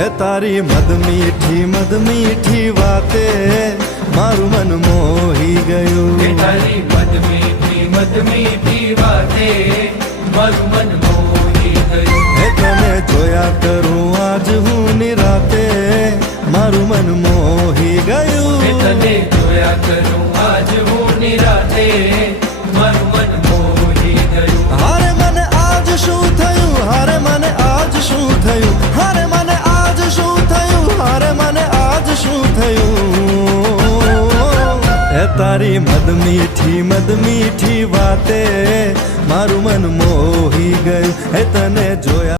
એ તારી મદ મીઠી વાતે મારું મન મોહી ગયું. તારી મદ મીઠી વાતે મારું મન મોહી ગયું. એ તને જોયા કરું આજ હું નિરાતે મારું મન મોહી ગયું. તને જોયા કરું આજ હું નિરાતે મારું મન મોહી ગયું. હારે મને આજ શું થયું, હારે મને આજ શું થયું, હારે મને આજ શું થયું, હારે મને આજ શું થયું. એ તારી મદ મીઠી વાતે મારું મન મોહી ગયું. એ તને જોયા